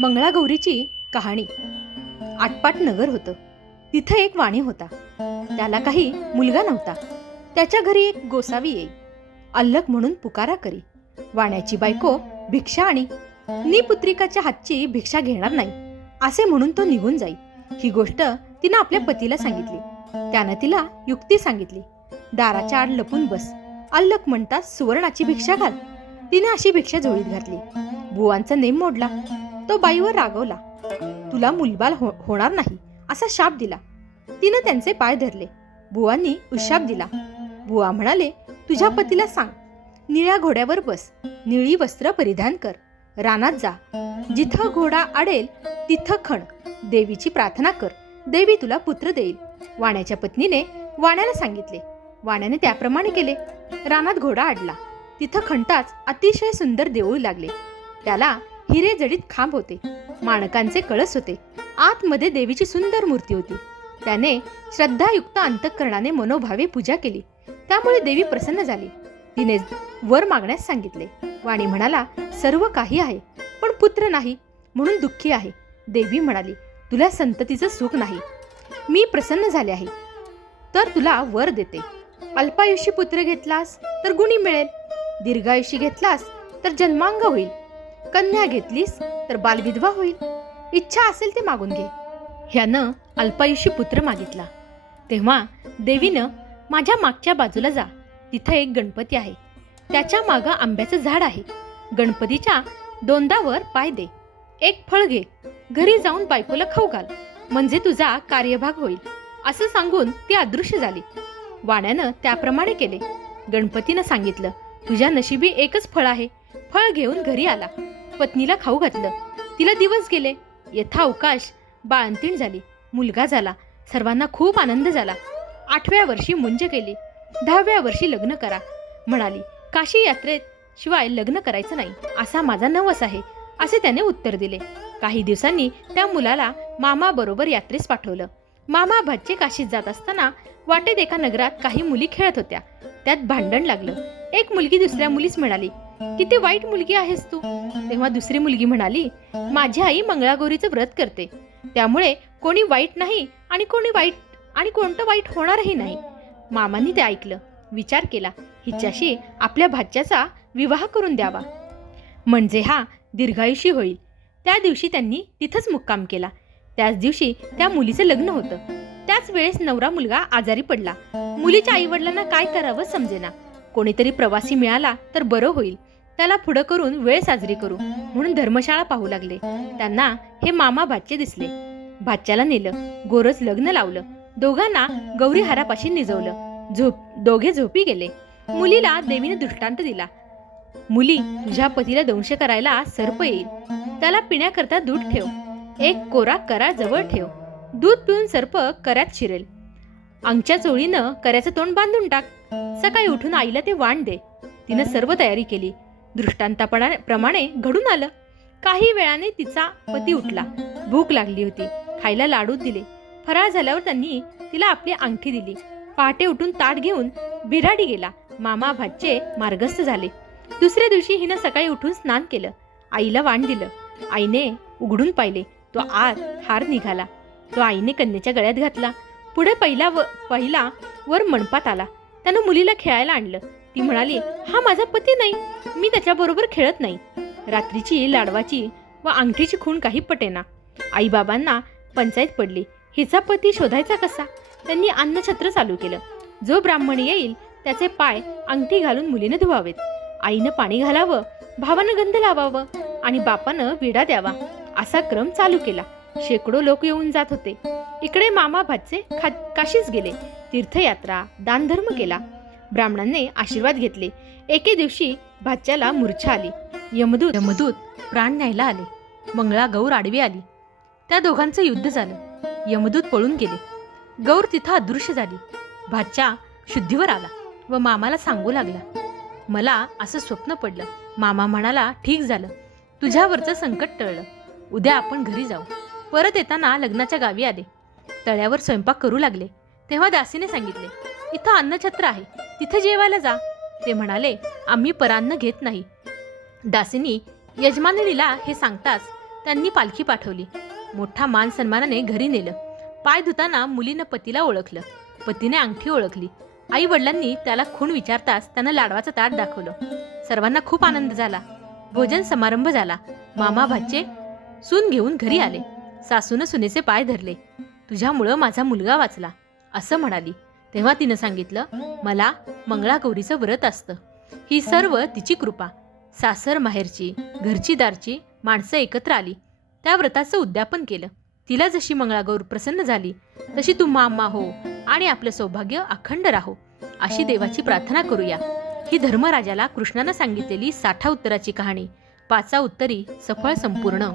मंगळागौरीची कहाणी. आटपाट नगर होतं. तिथं एक वाणी होता. त्याला काही मुलगा नव्हता. त्याच्या घरी एक गोसावी येई. अल्लक म्हणून पुकारा करी. वाण्याची बायको भिक्षा आणि निपुत्रिकाच्या हातची भिक्षा घेणार नाही असे म्हणून तो निघून जाई. ही गोष्ट तिनं आपल्या पतीला सांगितली. त्यानं तिला युक्ती सांगितली. दाराच्या आड लपून बस. अल्लक म्हणतात सुवर्णाची भिक्षा घाल. तिने अशी भिक्षा झोळीत घातली. बुवांचा नेम मोडला. तो बाईवर रागवला. तुला मुलबाल हो- होणार नाही असा शाप दिला. तिनं त्यांचे पाय धरले. बुवांनी उशाप दिला. बुवा म्हणाले तुझ्या पतीला सांग. निळ्या घोड्यावर बस. निळी वस्त्र परिधान कर. रानात जा. जिथं घोडा अडेल तिथं खण. देवीची प्रार्थना कर. देवी तुला पुत्र देईल. वाण्याच्या पत्नीने वाण्याला सांगितले. वाण्याने त्याप्रमाणे केले. रानात घोडा अडला तिथं खणताच अतिशय सुंदर देऊळ लागले. त्याला हिरे जडीत खांब होते. माणकांचे कळस होते. आतमध्ये देवीची सुंदर मूर्ती होती. त्याने श्रद्धायुक्त अंतःकरणाने मनोभावे पूजा केली. त्यामुळे देवी प्रसन्न झाली. तिने वर मागण्यास सांगितले. वाणी म्हणाला सर्व काही आहे पण पुत्र नाही म्हणून दुःखी आहे. देवी म्हणाली तुला संततीचं सुख नाही. मी प्रसन्न झाले आहे. तर तुला वर देते. अल्पायुषी पुत्र घेतलास तर गुणी मिळेल. दीर्घायुषी घेतलास तर जन्मांग होईल. कन्या घेतलीस तर बालविधवा होईल. इच्छा असेल ते मागून घे. ह्यानं अल्पायुषी पुत्र मागितला. तेव्हा देवीनं माझ्या मागच्या बाजूला जा. तिथं एक गणपती आहे. त्याच्या मागं आंब्याचं झाड आहे. गणपतीच्या दोनदावर पाय दे. एक फळ घे. घरी जाऊन बायकोला खाऊ घाल. म्हणजे तुझा कार्यभाग होईल. असं सांगून ती अदृश्य झाली. वाण्यानं त्याप्रमाणे केले. गणपतीनं सांगितलं तुझ्या नशिबी एकच फळ आहे. फळ घेऊन घरी आला. पत्नीला खाऊ घातलं. तिला दिवस गेले. यथा अवकाश बाळंतीण झाली. मुलगा झाला. सर्वांना खूप आनंद झाला. आठव्या वर्षी मुंज केली. दहाव्या वर्षी लग्न करा. म्हणाली काशी यात्रेत शिवाय लग्न करायचं नाही. असा माझा नवस आहे. असे त्याने उत्तर दिले. काही दिवसांनी त्या मुलाला मामा बरोबर यात्रेस पाठवलं. मामा भाजचे काशीत जात असताना वाटेत एका नगरात काही मुली खेळत होत्या. त्यात भांडण लागलं. एक मुलगी दुसऱ्या मुलीस म्हणाली किती वाईट मुलगी आहेस तू. तेव्हा दुसरी मुलगी म्हणाली माझी आई मंगळागौरीचं व्रत करते. त्यामुळे कोणी वाईट नाही आणि कोणी वाईट आणि कोणतं वाईट होणारही नाही. मामांनी ते ऐकलं. विचार केला. हिच्याशी आपल्या भाच्याचा विवाह करून द्यावा. म्हणजे हा दीर्घायुषी होईल. त्या दिवशी त्यांनी तिथंच मुक्काम केला. त्याच दिवशी त्या मुलीचं लग्न होतं. त्याच वेळेस नवरा मुलगा आजारी पडला. मुलीच्या आईवडिलांना काय करावं समजेना. कोणीतरी प्रवासी मिळाला तर बरं होईल. त्याला पुढं करून वेळ साजरी करू म्हणून धर्मशाळा पाहू लागले. त्यांना हे मामा भाचे दिसले. भाच्याला नेलं गोरच लग्न लावलं. दोघांना गौरी हारापाशी निजवलं. झोप दोघे झोपी गेले. मुलीला देवीने दृष्टांत दिला. मुली तुझ्या पतीला दंश करायला सर्प येईल. त्याला पिण्याकरता दूध ठेव. एक कोरा करा जवळ ठेव. दूध पिऊन सर्प करात शिरेल. अंगच्या चोळीनं कऱ्याचं तोंड बांधून टाक. सकाळी उठून आईला ते वाण दे. तिनं सर्व तयारी केली. दृष्टांताप्रमाणे घडून आलं. काही वेळाने तिचा पती उठला. भूक लागली होती. खायला लाडू दिले. फराळ झाल्यावर त्यांनी तिला आपली अंगठी दिली. पहाटे उठून ताट घेऊन बिराडी गेला. मामा भाचे मार्गस्थ झाले. दुसऱ्या दिवशी हिनं सकाळी उठून स्नान केलं. आईला वाण दिलं. आईने उघडून पाहिले. तो आत हार निघाला. तो आईने कन्येच्या गळ्यात घातला. पुढे पहिला व पहिला वर मंडपात आला. त्यानं मुलीला खेळायला आणलं. ती म्हणाली हा माझा पती नाही. मी त्याच्याबरोबर खेळत नाही. रात्रीची लाडवाची व अंगठीची खूण काही पटेना आईबाबांना पंचायत पडली. हिचा पती शोधायचा कसा? त्यांनी अन्नछत्र चालू केलं. जो ब्राह्मण येईल त्याचे पाय अंगठी घालून मुलीने धुवावेत. आईनं पाणी घालावं भावानं गंध लावावं आणि बापानं विडा द्यावा. असा क्रम चालू केला. शेकडो लोक येऊन जात होते. इकडे मामा भाचे खा काशीच गेले. तीर्थयात्रा दानधर्म केला. ब्राह्मणांनी आशीर्वाद घेतले. एके दिवशी भाच्याला मूर्छा आली. यमदूत यमदूत प्राण न्यायला आले. मंगळा गौर आडवी आली. त्या दोघांचं युद्ध झालं. यमदूत पळून गेले. गौर तिथं अदृश्य झाली. भाच्या शुद्धीवर आला व मामाला सांगू लागला मला असं स्वप्न पडलं. मामा म्हणाला ठीक झालं. तुझ्यावरचं संकट टळलं. उद्या आपण घरी जाऊ. परत येताना लग्नाच्या गावी आले. तळ्यावर स्वयंपाक करू लागले. तेव्हा दासीने सांगितले इथं अन्नछत्र आहे. तिथं जेवायला जा. ते म्हणाले आम्ही परान्न घेत नाही. दासींनी यजमानिनीला हे सांगताच त्यांनी पालखी पाठवली. मोठा मान सन्मानाने घरी नेलं. पाय धुताना मुलीनं पतीला ओळखलं. पतीने अंगठी ओळखली. आई वडिलांनी त्याला खूण विचारताच त्यानं लाडवाचं ताट दाखवलं. सर्वांना खूप आनंद झाला. भोजन समारंभ झाला. मामा भाचे सून घेऊन घरी आले. सासूनं सुनेचे पाय धरले. तुझ्यामुळं माझा मुलगा वाचला. असं म्हणाली. तेव्हा तिनं सांगितलं मला मंगळागौरीचं व्रत असतं. ही सर्व तिची कृपा. सासर माहेरची घरची दारची माणसं एकत्र आली. त्या व्रताचं उद्यापन केलं. तिला जशी मंगळागौर प्रसन्न झाली तशी तू मामा हो आणि आपलं सौभाग्य अखंड राहो. अशी देवाची प्रार्थना करूया. ही धर्मराजाला कृष्णानं सांगितलेली साठा उत्तराची कहाणी. पाचा उत्तरी सफळ संपूर्ण.